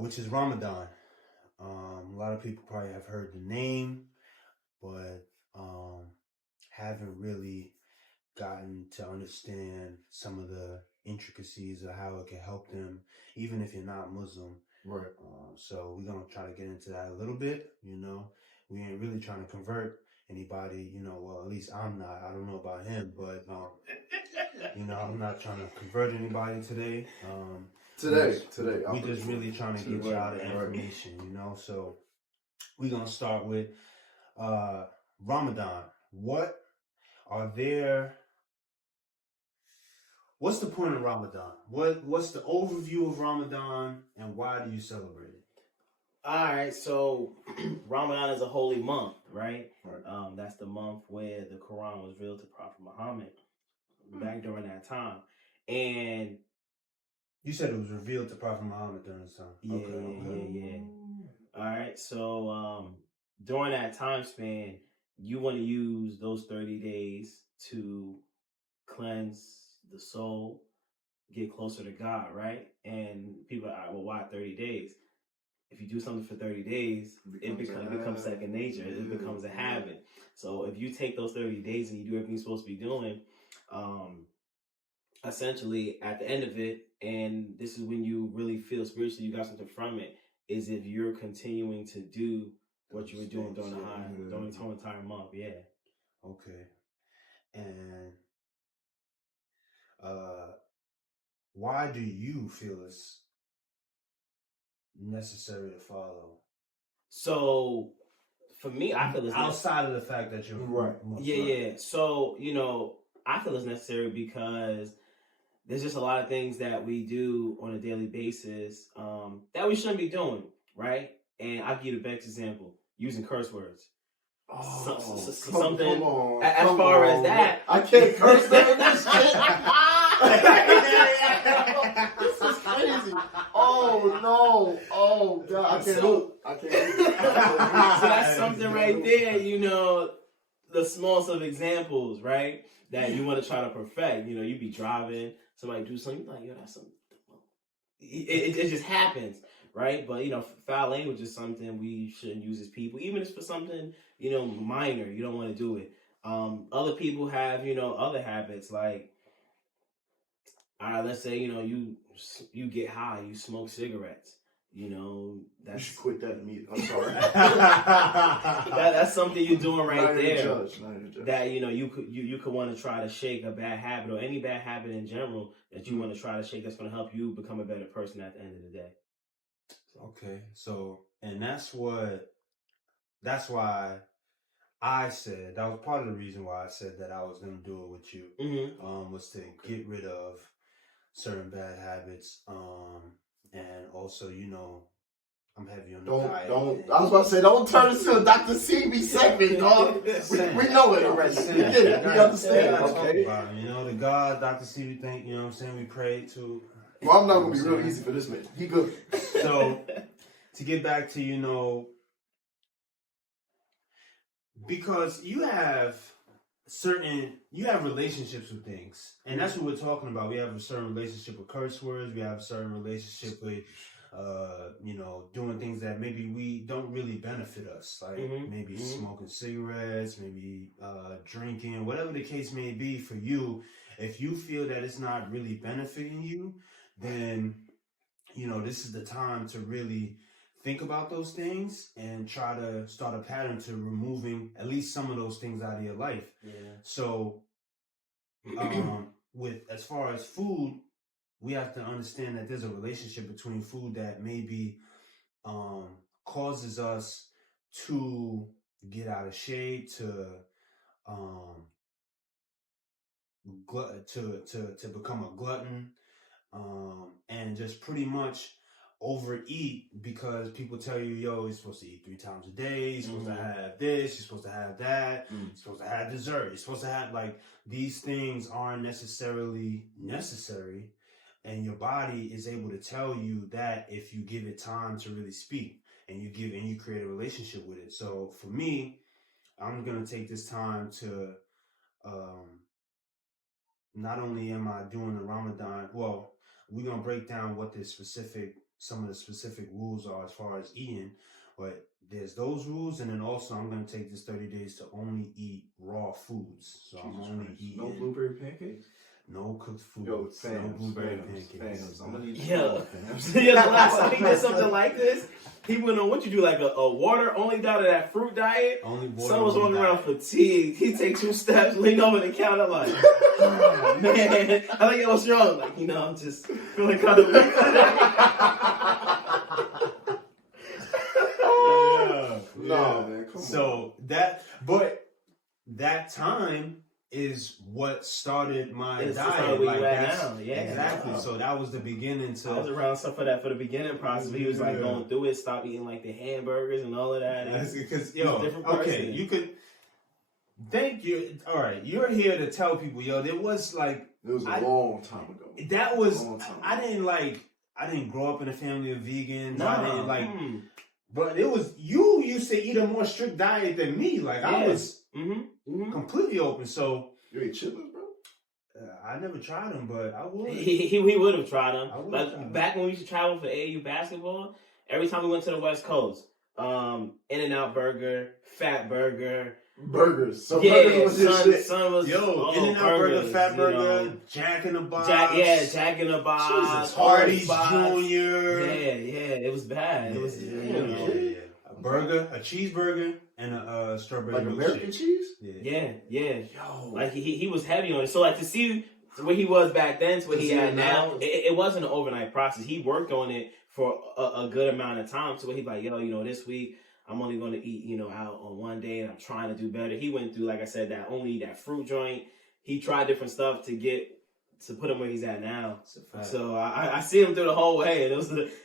which is Ramadan. A lot of people probably have heard the name, but haven't really gotten to understand some of the intricacies of how it can help them, even if you're not Muslim. Right. So we're gonna try to get into that a little bit. We ain't really trying to convert anybody. Well, at least I'm not. I don't know about him, but I'm not trying to convert anybody today. Today, we just really trying to get y'all the information. So we're gonna start with Ramadan. What's the point of Ramadan? What's the overview of Ramadan, and why do you celebrate it? All right, so Ramadan is a holy month, right? That's the month where the Quran was revealed to Prophet Muhammad back during that time. And you said it was revealed to Prophet Muhammad during this time. Yeah. All right, so during that time span, you want to use those 30 days to cleanse the soul, get closer to God, right? And people are like, well, why 30 days? If you do something for 30 days, it becomes second nature. It becomes a habit. So if you take those 30 days and you do everything you're supposed to be doing, essentially at the end of it, and this is when you really feel spiritually you got something from it, is if you're continuing to do what you were doing during the entire month. Yeah. Okay. And why do you feel it's necessary to follow? So for me, I feel it's outside of the fact that you're right. Yeah. So I feel it's necessary because there's just a lot of things that we do on a daily basis that we shouldn't be doing, right? And I'll give you the best example: using curse words. Something as far as that. I can't curse them in this shit. This is crazy. Oh no. Oh God. I can't do it. So that's something right there, the smallest of examples, right? That you want to try to perfect. You be driving, somebody do something, you're like, yo, that's something. It just happens, right? But foul language is something we shouldn't use as people, even if it's for something minor. You don't want to do it. Other people have other habits, like let's say you get high, you smoke cigarettes. You should quit that immediately. I'm sorry. That's something you're doing right there. Not even judge. That you could want to try to shake a bad habit or any bad habit in general that you want to try to shake. That's going to help you become a better person at the end of the day. Okay, so and that's why I said that was part of the reason why I said that I was going to do it with you. Mm-hmm. Was to get rid of certain bad habits, and also I'm heavy on the diet. I was about to say, don't turn this into a Dr. CB segment, dog. we know it already. We get it. We understand. Okay. The God, Dr. CB, think, you know what I'm saying? We pray to. Well, I'm not going to be real easy for this man. He good. So, to get back to, because you have relationships with things, and that's what we're talking about. We have a certain relationship with curse words. We have a certain relationship with doing things that maybe we don't really benefit us, like maybe smoking cigarettes, maybe drinking, whatever the case may be for you. If you feel that it's not really benefiting you, then this is the time to really think about those things and try to start a pattern to removing at least some of those things out of your life. Yeah. So with as far as food, we have to understand that there's a relationship between food that maybe causes us to get out of shape, to become a glutton, and just pretty much overeat, because people tell you, yo, you're supposed to eat 3 times a day, you're supposed to have this, you're supposed to have that, you're supposed to have dessert, you're supposed to have, like, these things aren't necessarily necessary, and your body is able to tell you that if you give it time to really speak, and you create a relationship with it. So for me, I'm gonna take this time to not only am I doing the Ramadan, well, we're gonna break down what the specific some of the specific rules are as far as eating, but there's those rules, and then also I'm gonna take this 30 days to only eat raw foods. So I'm only eating no blueberry pancakes. No cooked food. Yo, no blueberry pancakes. I'm gonna need yeah. The last time he did something like this, he went on what you do, like a water only diet, that fruit diet. Only water. Someone was walking around fatigued. He takes 2 steps, lean over the counter like, oh man. I'm like, yo, what's wrong? Like, I'm just feeling kind of weak. No, man, come on. That time is what started my diet. Like now. Yeah, exactly. Wow. So that was the beginning. I was around stuff for that for the beginning process. He was like going through it, stop eating like the hamburgers and all of that. That's because okay, you could. Thank you. All right, you're here to tell people, there was like it was a long time ago. That was I didn't grow up in a family of vegans. No. I didn't but it was you used to eat a more strict diet than me. Like I was completely open. So you ate chitlins, bro? I never tried them, but I would. He would have tried them. Like back when we used to travel for AAU basketball, every time we went to the West Coast, In-N-Out Burger, Fat Burger. Burgers. So burgers was shit. Son was In-N-Out Burger, Fat Burger, Jack in the Box. Jack in the Box. Hardee's Jr. Yeah, it was bad. It was a burger, a cheeseburger, and a strawberry like American cheese. Yeah. Yo, like he was heavy on it. So like to see where he was back then to where he at now, it wasn't an overnight process. He worked on it for a good amount of time. So where he's like, this week I'm only going to eat, out on one day, and I'm trying to do better. He went through, like I said, that fruit joint. He tried different stuff to put him where he's at now. So I see him through the whole way, and it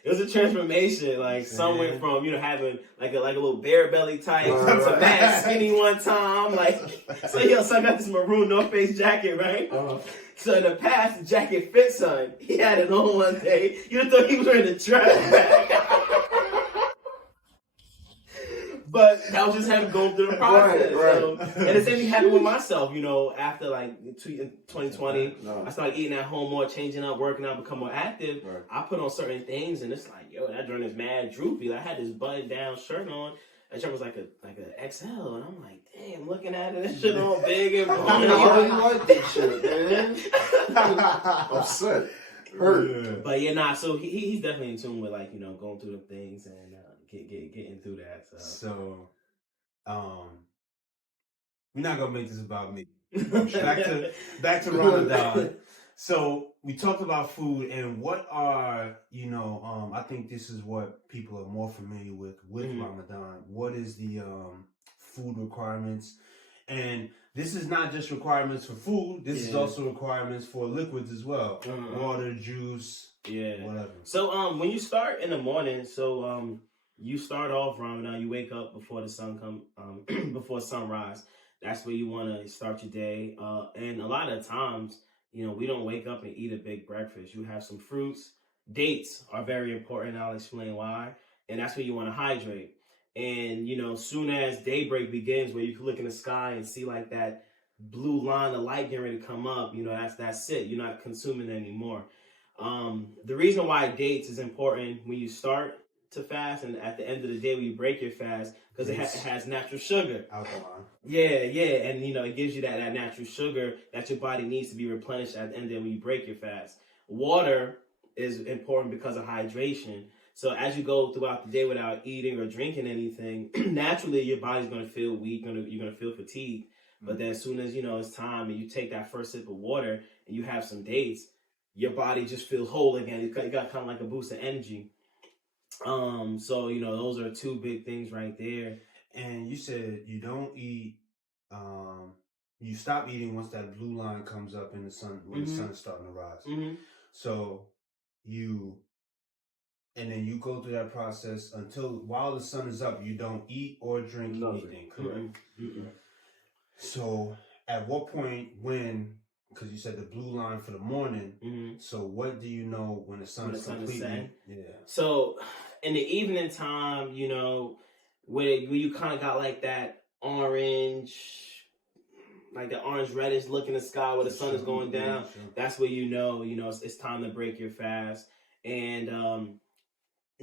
was a transformation. Like some went from having like a little bare belly type to mad skinny one time. Like so I got this maroon North Face jacket, right? So in the past, the jacket fit son. He had it on one day. You thought he was wearing a trash bag. But that was just him going through the process. Right. So, and the same thing happened with myself, after like 2020, I started eating at home more, changing up, working out, become more active. Right. I put on certain things and it's like, that joint is mad droopy. Like, I had this button down shirt on. That shirt was like a XL, and I'm like, damn, looking at it, that shit all big and bony. I like that shit, man. Upset. Hurt. But so he's definitely in tune with going through the things and getting through that. So we're not gonna make this about me. back to Ramadan. So we talked about food and what are I think this is what people are more familiar with Ramadan. What is the food requirements? And this is not just requirements for food. This is also requirements for liquids as well. Water, juice, whatever. So when you start in the morning, you start off Ramadan. You wake up before the sun before sunrise. That's where you want to start your day. And a lot of times, we don't wake up and eat a big breakfast. You have some fruits. Dates are very important. I'll explain why. And that's where you want to hydrate. And, soon as daybreak begins, where you can look in the sky and see like that blue line of light getting ready to come up, that's it. You're not consuming it anymore. The reason why dates is important when you start to fast and at the end of the day when you break your fast, because it has natural sugar. Alkaline. Yeah. And, it gives you that natural sugar that your body needs to be replenished at the end of the day when you break your fast. Water is important because of hydration. So as you go throughout the day without eating or drinking anything, naturally your body's going to feel weak, you're going to feel fatigued. But then as soon as, it's time and you take that first sip of water and you have some dates, your body just feels whole again. You got kind of like a boost of energy. So, those are two big things right there. And you said you don't eat, you stop eating once that blue line comes up in the sun, when the sun is starting to rise. So and then you go through that process while the sun is up, you don't eat or drink anything, correct? So at what point because you said the blue line for the morning, so what do you know when the sun is completely... So in the evening time, where you kind of got like that orange, like the orange reddish look in the sky where the sun is going down, that's where it's time to break your fast. And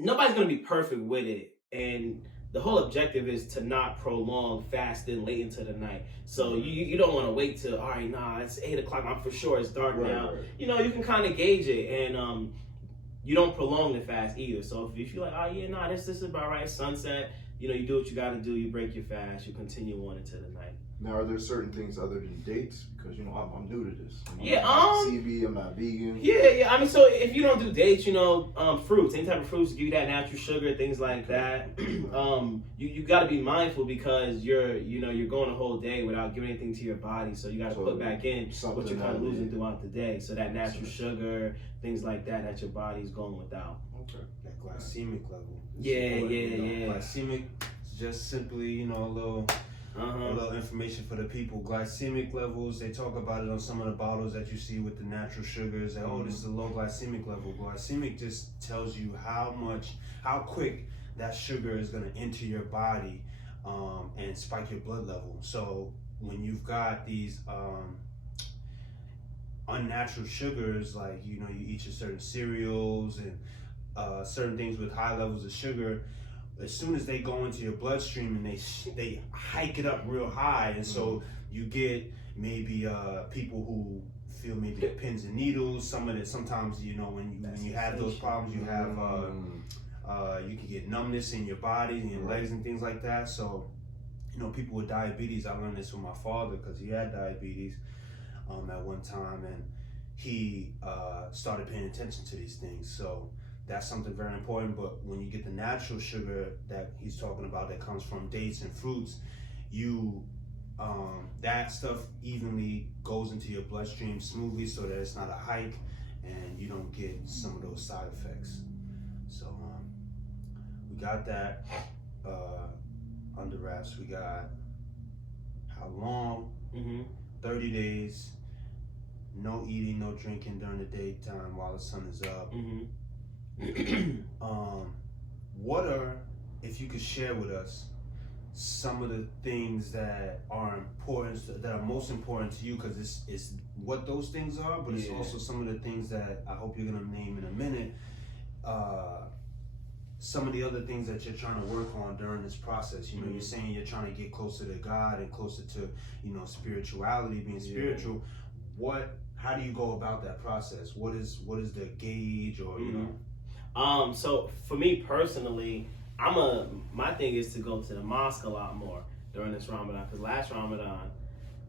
nobody's gonna be perfect with it, and the whole objective is to not prolong fasting late into the night. So you don't want to wait till, all right, nah, it's 8 o'clock. I'm for sure it's dark now. Right. You know, you can kind of gauge it, and you don't prolong the fast either. So if you feel like, oh yeah, nah, this is about right, sunset. You know, you do what you got to do. You break your fast. You continue on into the night. Now, are there certain things other than dates? Because, you know, I'm new to this. I'm not CB, I'm not vegan. Yeah. I mean, so if you don't do dates, you know, fruits, any type of fruits give you that natural sugar, things like that. You got to be mindful because you're going a whole day without giving anything to your body. So you got to put back in what you're kind of losing throughout the day. So that natural sugar, things like that your body's going without. Okay. That glycemic level. Yeah. Glycemic is just simply, you know, a little information for the people. Glycemic levels, they talk about it on some of the bottles that you see with the natural sugars. That, this is a low glycemic level. Glycemic just tells you how quick that sugar is going to enter your body and spike your blood level. So when you've got these unnatural sugars, like, you know, you eat your certain cereals and certain things with high levels of sugar, as soon as they go into your bloodstream and they hike it up real high, and so you get maybe people who feel maybe pins and needles. Sometimes, you know, when you have those problems, you have you can get numbness in your body and your legs and things like that. So, you know, people with diabetes, I learned this from my father because he had diabetes at one time, and he started paying attention to these things. So that's something very important. But when you get the natural sugar that he's talking about that comes from dates and fruits, that stuff evenly goes into your bloodstream smoothly so that it's not a hike and you don't get some of those side effects. So we got that under wraps. We got how long? 30 days, no eating, no drinking during the daytime while the sun is up. What are, if you could share with us, some of the things that are important, that are most important to you, because it's what those things are, but it's also some of the things that I hope you're going to name in a minute, some of the other things that you're trying to work on during this process. You know, you're saying you're trying to get closer to God and closer to, you know, spirituality, being spiritual. How do you go about that process? What is the gauge, or you know? So for me personally, my thing is to go to the mosque a lot more during this Ramadan, because last Ramadan,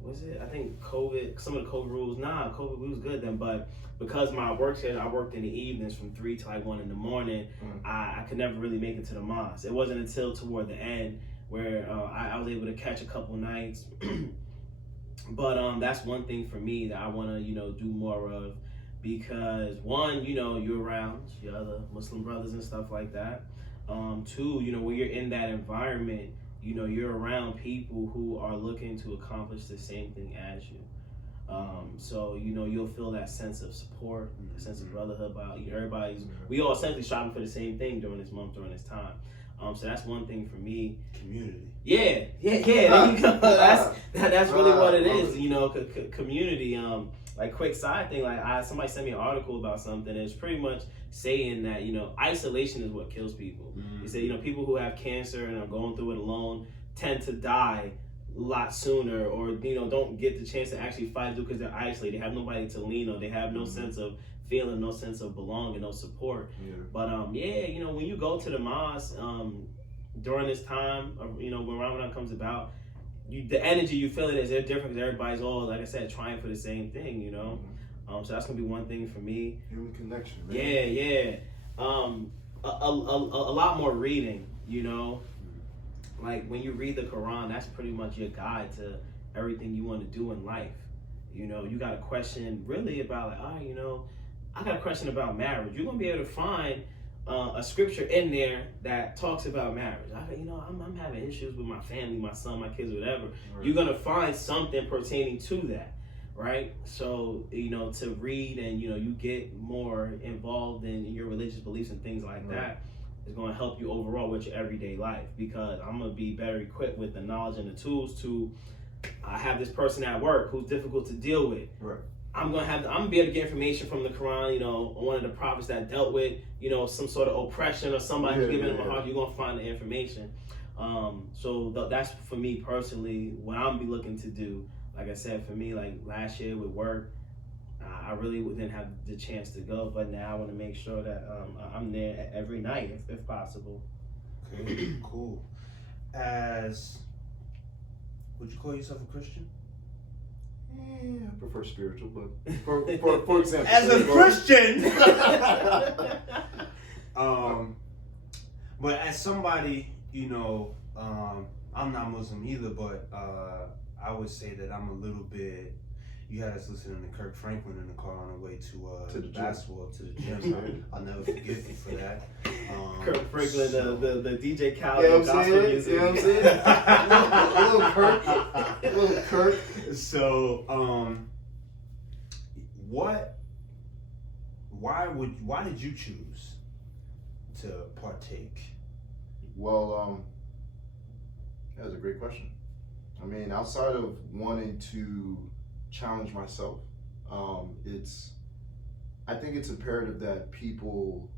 was it? I think COVID, some of the COVID rules, COVID, we was good then, but because my work schedule, I worked in the evenings from 3 to like 1 in the morning, I could never really make it to the mosque. It wasn't until toward the end where I was able to catch a couple nights. But that's one thing for me that I want to, you know, do more of, because one, you know, you're around your other Muslim brothers and stuff like that. Two, you know, when you're in that environment, you know, you're around people who are looking to accomplish the same thing as you. So, you know, you'll feel that sense of support, a sense of brotherhood about we all essentially striving for the same thing during this month, during this time. So that's one thing for me. Community. Yeah. There you go. That's really what it is, you know, community. Like, quick side thing, like somebody sent me an article about something, and it's pretty much saying that, you know, isolation is what kills people. They say, you know, people who have cancer and are going through it alone tend to die a lot sooner, or, you know, don't get the chance to actually fight through because they're isolated. They have nobody to lean on. They have no sense of feeling, no sense of belonging, no support. But you know, when you go to the mosque during this time, you know, when Ramadan comes about, the energy you feel it is different, because everybody's all, like I said, trying for the same thing, you know. So that's gonna be one thing for me. Human connection, man. Yeah. A lot more reading, you know. Like, when you read the Quran, that's pretty much your guide to everything you want to do in life. You know, you got a question really about, like, you know, I got a question about marriage. You're gonna be able to find a scripture in there that talks about marriage. I'm having issues with my family, my son, my kids, whatever. Right. You're gonna find something pertaining to that, right? So, you know, to read and, you know, you get more involved in your religious beliefs and things like that is going to help you overall with your everyday life, because I'm going to be better equipped with the knowledge and the tools to have this person at work who's difficult to deal with. Right. I'm gonna be able to get information from the Quran, one of the prophets that dealt with, some sort of oppression or somebody giving them a hard. You're gonna find the information. So that's for me personally what I'm be looking to do. Like I said, for me, like last year with work, I really didn't have the chance to go, but now I want to make sure that I'm there every night if possible. Okay, cool. Would you call yourself a Christian? Yeah, I prefer spiritual, but for example, as a Christian, but as somebody, I'm not Muslim either, but I would say that I'm a little bit. You had us listening to Kirk Franklin in the car on the way to the basketball, to the gym. I'll never forget you for that. Kirk Franklin, the DJ Khaled, you know what I'm gospel music. You know what I'm saying? little Kirk. So, why did you choose to partake? Well, that was a great question. I mean, outside of wanting to challenge myself, I think it's imperative that people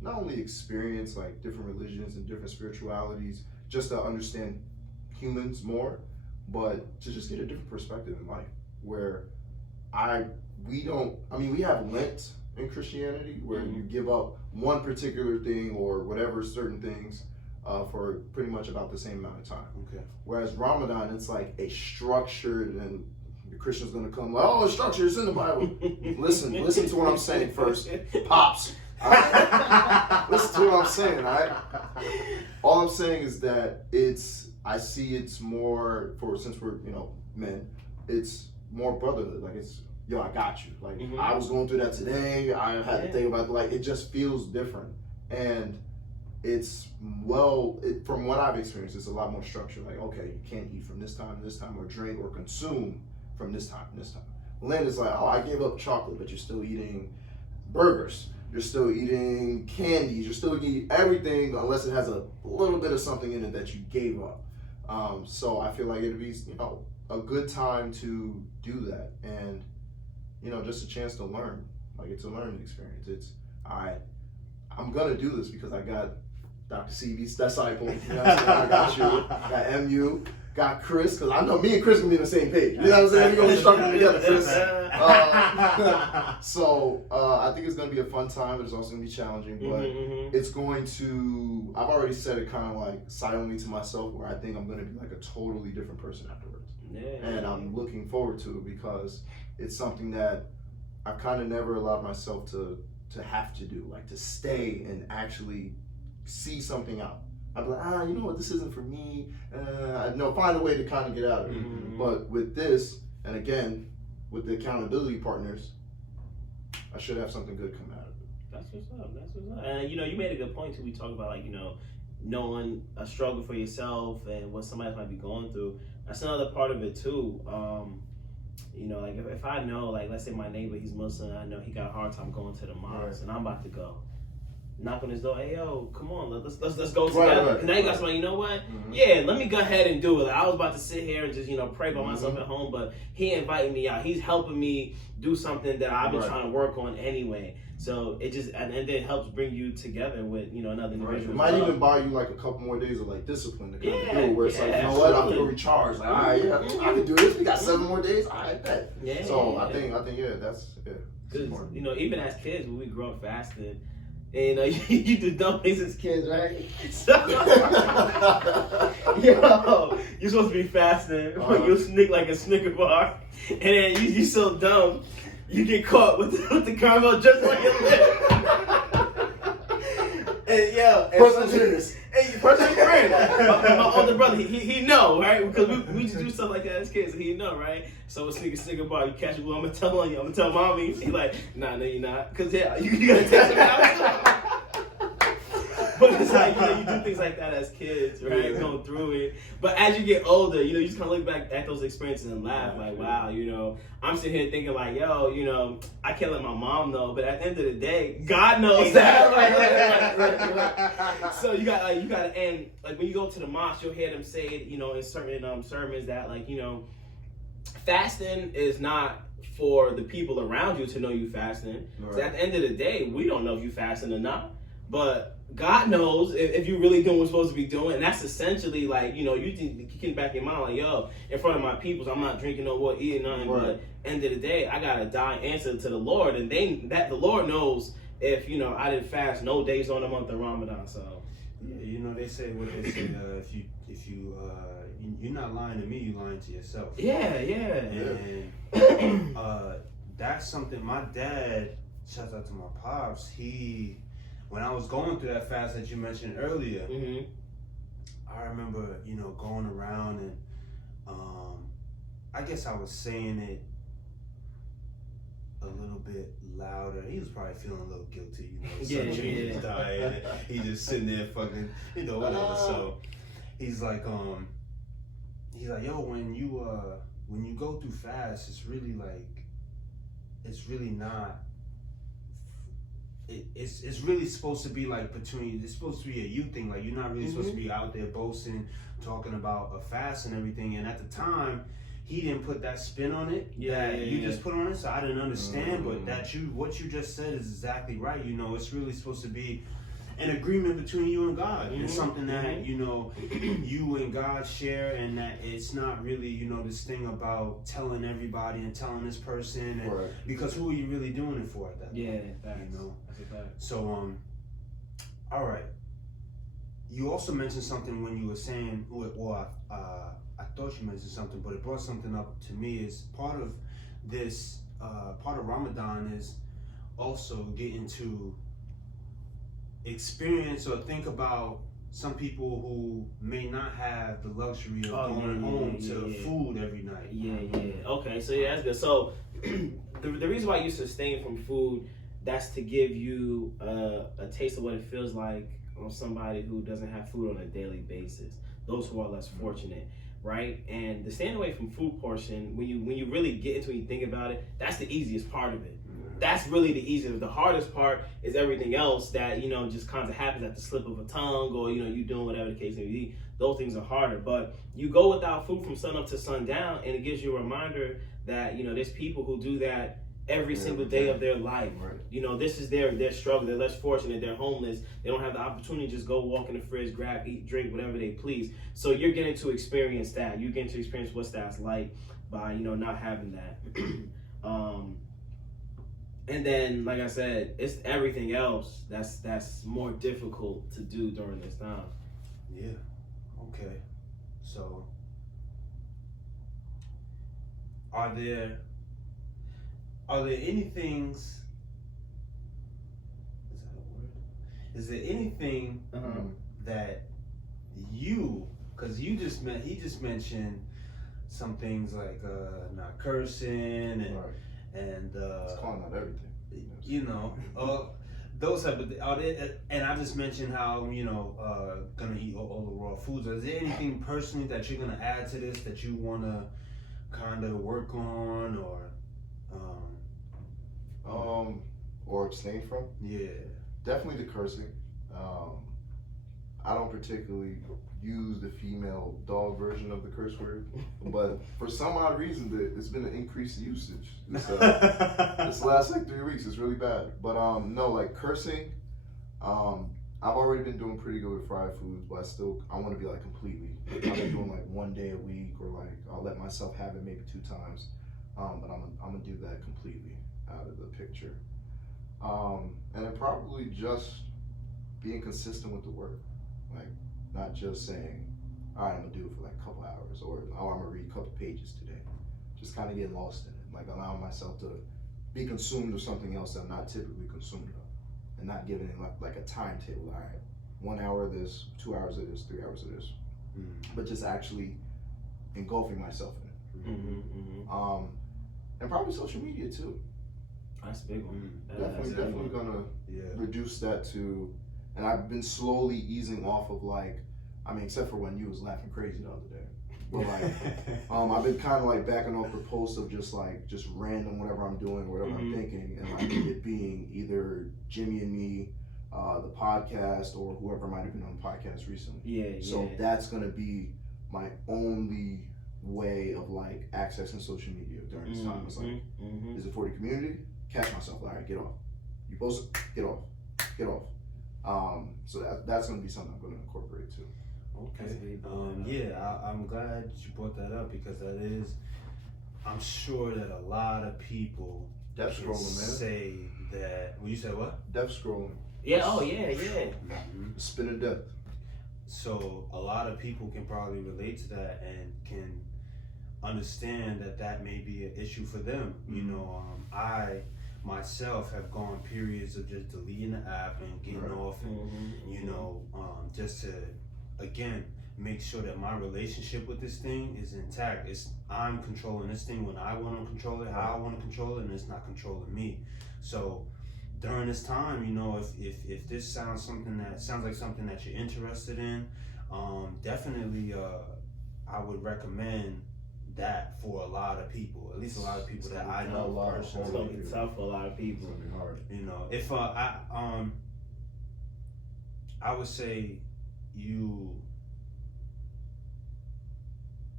not only experience like different religions and different spiritualities just to understand humans more, but to just get a different perspective in life where we have Lent in Christianity where you give up one particular thing or whatever certain things for pretty much about the same amount of time. Okay. Whereas Ramadan, it's like a structured, and the Christian's gonna come like, oh, it's structured, it's in the Bible. listen to what I'm saying first, pops. Listen to what I'm saying, all right? All I'm saying is that I see it's more since we're men, it's more brotherhood. Like it's I got you. Like I was going through that today. I had to think about it just feels different, and it's from what I've experienced, it's a lot more structured. Like okay, you can't eat from this time to this time, or drink or consume from this time to this time. Lent is like, oh, I gave up chocolate, but you're still eating burgers. You're still eating candies. You're still eating everything unless it has a little bit of something in it that you gave up. So I feel like it'd be, a good time to do that, and just a chance to learn. Like it's a learning experience. I'm gonna do this because I got Dr. CB's disciple. I got you. Got MU. Got Chris, because I know me and Chris gonna be on the same page. You know what I'm saying? We're gonna be struggling together, Chris. So I think it's gonna be a fun time, but it's also gonna be challenging. But it's going to. I've already said it kind of like silently to myself, where I think I'm gonna be like a totally different person afterwards. Yeah. And I'm looking forward to it because it's something that I've kind of never allowed myself to have to do, like to stay and actually see something out. I'd be like, you know what, this isn't for me. Find a way to kind of get out of it. Mm-hmm. But with this, and again, with the accountability partners, I should have something good come out of it. That's what's up. And you made a good point too. We talk about knowing a struggle for yourself and what somebody might be going through. That's another part of it too. Like if I know, like let's say my neighbor, he's Muslim, I know he got a hard time going to the mosque, and I'm about to go. Knock on his door. Hey yo, come on, let's go together. Right. Now you got somebody. You know what? Mm-hmm. Yeah, let me go ahead and do it. Like, I was about to sit here and just pray by myself at home, but he invited me out. He's helping me do something that I've been trying to work on anyway. So it just and then it helps bring you together with another individual. Right. It might even buy you like a couple more days of like discipline to kind of do it, where it's like, you know what, I feel recharged. Like, all right, I can do this. We got 7 more days. I bet. Yeah. So I think that's because even as kids when we grow up fasting. And you do dumb things as kids, right? So, you're supposed to be fasting, but you sneak like a Snicker bar, and then you so dumb, you get caught with the caramel just on your lip. And personal friends. Personal friend. My older brother, he know, right? Because we just do stuff like that as kids, and he know, right? So a Snicker bar, you catch it, well, I'm gonna tell on you. I'm gonna tell mommy. He's like, nah, no, you're not, because you gotta test him out. But it's like you do things like that as kids, right? Going through it. But as you get older, you just kind of look back at those experiences and laugh, like, wow, I'm sitting here thinking like, yo, I can't let my mom know, but at the end of the day, God knows that. Right. So you got to end, like when you go to the mosque, you'll hear them say it, in certain sermons that like, fasting is not for the people around you to know you fasting. Right. So at the end of the day, we don't know if you fasting or not, but God knows if you really doing what you're supposed to be doing. And that's essentially like, you can back your mind like, yo, in front of my peoples, I'm not drinking no more, eating nothing. Right. But end of the day, I gotta die answer to the Lord, and the Lord knows if I didn't fast no days on the month of Ramadan. So yeah, they say what they say. If you you're not lying to me, you're lying to yourself. yeah. And that's something my dad. Shout out to my pops. When I was going through that fast that you mentioned earlier, Mm-hmm. I remember, going around and I guess I was saying it a little bit louder. He was probably feeling a little guilty, Yeah. His diet. He just sitting there fucking, whatever. So he's like, yo, when you go through fast, it's really not. It's really supposed to be like it's supposed to be a youth thing. Like, you're not really supposed to be out there boasting, talking about a fast and everything. And at the time, he didn't put that spin on it. You just put on it, so I didn't understand. But what you just said is exactly right. It's really supposed to be an agreement between you and God. It's something that you and God share, and that it's not really this thing about telling everybody and telling this person, and, Right. because who are you really doing it for at that point? Yeah, that's a fact. So all right. You also mentioned something when you were saying, I thought you mentioned something, but it brought something up to me. Is part of this, part of Ramadan is also getting to experience or think about some people who may not have the luxury of going home to food every night. Yeah. Okay, so that's good. So the reason why you sustain from food, that's to give you a taste of what it feels like on somebody who doesn't have food on a daily basis. Those who are less fortunate, right? And the staying away from food portion, when you really get into it, you think about it, that's the easiest part of it. That's really the easiest. The hardest part is everything else that just kind of happens at the slip of a tongue, or you doing whatever the case may be. Those things are harder. But you go without food from sun up to sundown, and it gives you a reminder that there's people who do that every single day of their life. Right. This is their struggle. They're less fortunate. They're homeless. They don't have the opportunity to just go walk in the fridge, grab, eat, drink, whatever they please. So you're getting to experience that. You're getting to experience what that's like by not having that. And then, like I said, it's everything else that's more difficult to do during this time. Yeah. Okay. So, are there any things? Is that a word? Is there anything that because he just mentioned some things like not cursing and. Right. And it's calling out everything. Those type of and I just mentioned how gonna eat all the raw foods. Is there anything personally that you're gonna add to this that you wanna kind of work on or abstain from? Yeah, definitely the cursing. I don't particularly use the female dog version of the curse word, but for some odd reason, it's been an increased usage. This last 3 weeks, it's really bad. But no, like cursing, I've already been doing pretty good with fried foods, but I want to be like completely. I've been doing like 1 day a week, or like I'll let myself have it maybe 2 times, but I'm gonna do that completely out of the picture. And then probably just being consistent with the work. Like, not just saying, all right, I'm gonna do it for like a couple hours, or I'm gonna read a couple pages today. Just kind of getting lost in it, like allowing myself to be consumed with something else that I'm not typically consumed of, and not giving it like a timetable. All right, 1 hour of this, 2 hours of this, 3 hours of this, but just actually engulfing myself in it. And probably social media too. That's a big one. Definitely gonna reduce that to. And I've been slowly easing off of except for when you was laughing crazy the other day. But I've been kind of like backing off the posts of just random whatever I'm doing, whatever I'm thinking, and like it being either Jimmy and me, the podcast, or whoever might have been on the podcast recently. So that's gonna be my only way of like accessing social media during this time. It's like, is it for the community? Catch myself. All right, get off. You post it, get off. So that's gonna be something I'm gonna incorporate too. Okay. I'm glad you brought that up because that is, I'm sure that a lot of people Death can scrolling, man. say that. Well, you said what? Death scrolling. Yeah. Oh yeah. Spin of death. So a lot of people can probably relate to that and can understand that that may be an issue for them. You know, I myself have gone periods of just deleting the app and getting off, and you know, just to again make sure that my relationship with this thing is intact. I'm controlling this thing when I want to control it, how I want to control it, and it's not controlling me. So during this time, you know, if this sounds like something that you're interested in, definitely I would recommend that for a lot of people, at least a lot of people that I know personally. It's gonna be tough for a lot of people. It's gonna be hard. You know, if I would say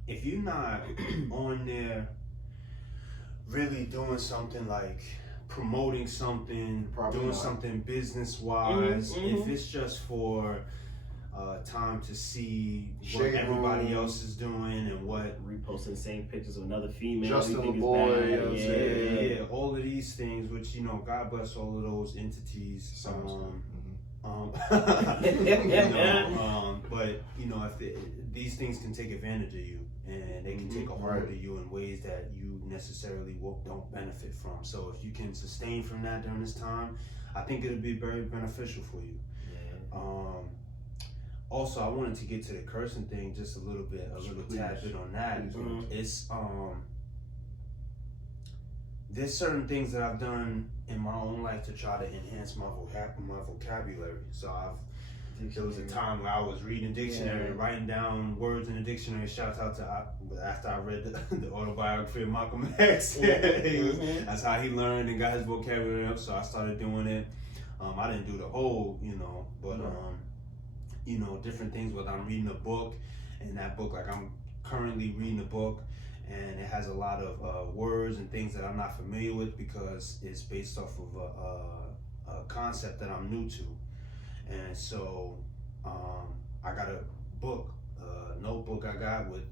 if you're not on there really doing something like promoting something, Probably doing not. something business wise, if it's just for time to see what Shade everybody room. else is doing and what Reposting the same pictures of another female. Justin we think is LeBoy, bad. you know what I'm saying? yeah, all of these things, which you know, God bless all of those entities. But you know, these things can take advantage of you, and they can take a hold of you in ways that you necessarily don't benefit from. So if you can sustain from that during this time, I think it'll be very beneficial for you. Also, I wanted to get to the cursing thing just a little tad bit on that. It's there's certain things that I've done in my own life to try to enhance my vocabulary. So there was a time where I was reading dictionary, writing down words in the dictionary. Shout out to after I read the autobiography of Malcolm X. That's how he learned and got his vocabulary up. So I started doing it. I didn't do the whole, you know, but you know, different things. Whether I'm reading a book, and that book, like I'm currently reading a book, and it has a lot of words and things that I'm not familiar with because it's based off of a concept that I'm new to. And so I got a book, notebook I got with